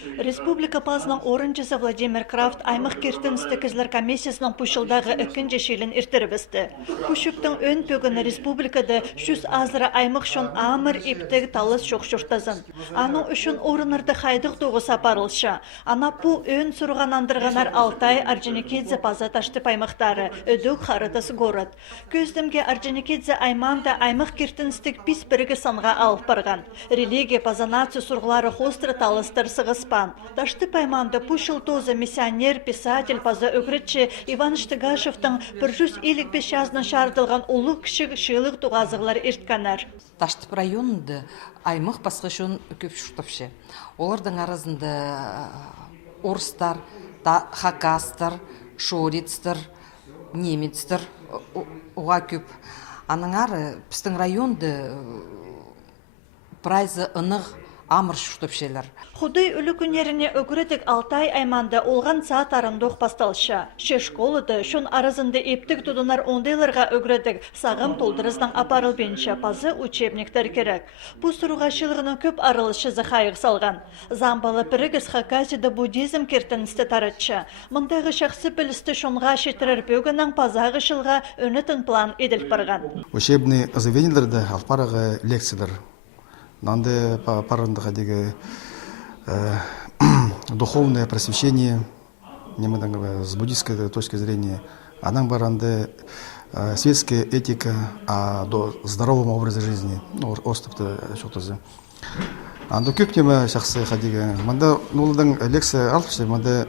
Республика пазының орынчысы Владимир Крафт аймақ кертінсті кізлер комиссиясының пұшылдағы үкін жешелін иртірібісті. Пұшықтың өн пөгіні республикада шүз азыры аймақ шон амыр ептіг талыс шоқшұртазын. Аның үшін орынырды қайдық тоғы сапарылшы. Ана пу өн сұрған андырғанар Алтай, Орджоникидзе паза ташты аймақтары, өдөк харытасы город. Көздімге Орджоникидзе айманда аймақ кертінстік пис бірігі санға алып барған. Религия пазанацию сұрғылары хостры талыстыр сығыспан. Ташты пайманда пушыл тозы миссионер, писатель паза өгретші Иван Штыгашевтың 155 жазның шардылған ұлы кішік шылық туғазығылар ертканар. Таштып районында аймақ басқышын көп шұртапшы. Олардың арасында орыстар, хакастар, шорицтар, немецтар оға көп. Аның ары біздің районды прайзы ынық амыр шұртапшылар. Худой үлі күнеріне өгіредік Алтай айманда олған саат арындық басталшы. Ше школыды шын арызынды ептік тұдынар ондайларға өгіредік сағым толдырыздан апарыл бенші пазы учебниктер керек. Бұл сұруға шылғының көп арылышы зақайық салған. Замбалы пірігіз Хакасида буддизм кертіністі таратшы. Мұндағы шақсы білісті шонға шетірір бөгінің пазағы шылға өнітін план еділ барған. Учебный заведениелерді алпарағы лекциялар. Нанды парындыға деге духовное просвещение, с буддийской точки зрения, анан баранды светская этика до здорового образа жизни, остапты шоқтызы. Анды көп тема шақсы қадиге. Манда нулыдан лекция алпысы, манда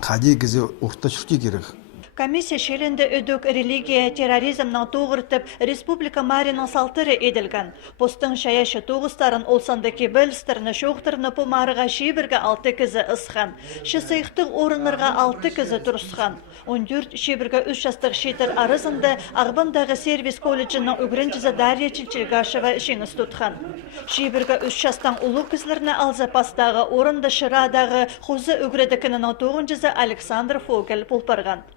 қадигізе ұқта шүрте керек. Комиссия шелінде өдөк религия, терроризмнан тоғыртып, республика марының салтыры еділген. Постың шаяшы тоғыстарын олсандaki бөлістіріні шоқтырыны пұмарыға шебірге 6 кізі ысқан. Шысайықтың орынырға 6 кізі тұрысқан. 14 шебірге 3 жастық шетір арызында Ағбандағы сервис колледжінің үгірінчізі Дарья Чилчилгашева ішіңіз тұтқан. Шебірге 3 жастан ұлы кізлеріне алзапастағы орынды Шырадағы Хузы үгіредікінің 9-жызы Александр Фогел пұлпарған.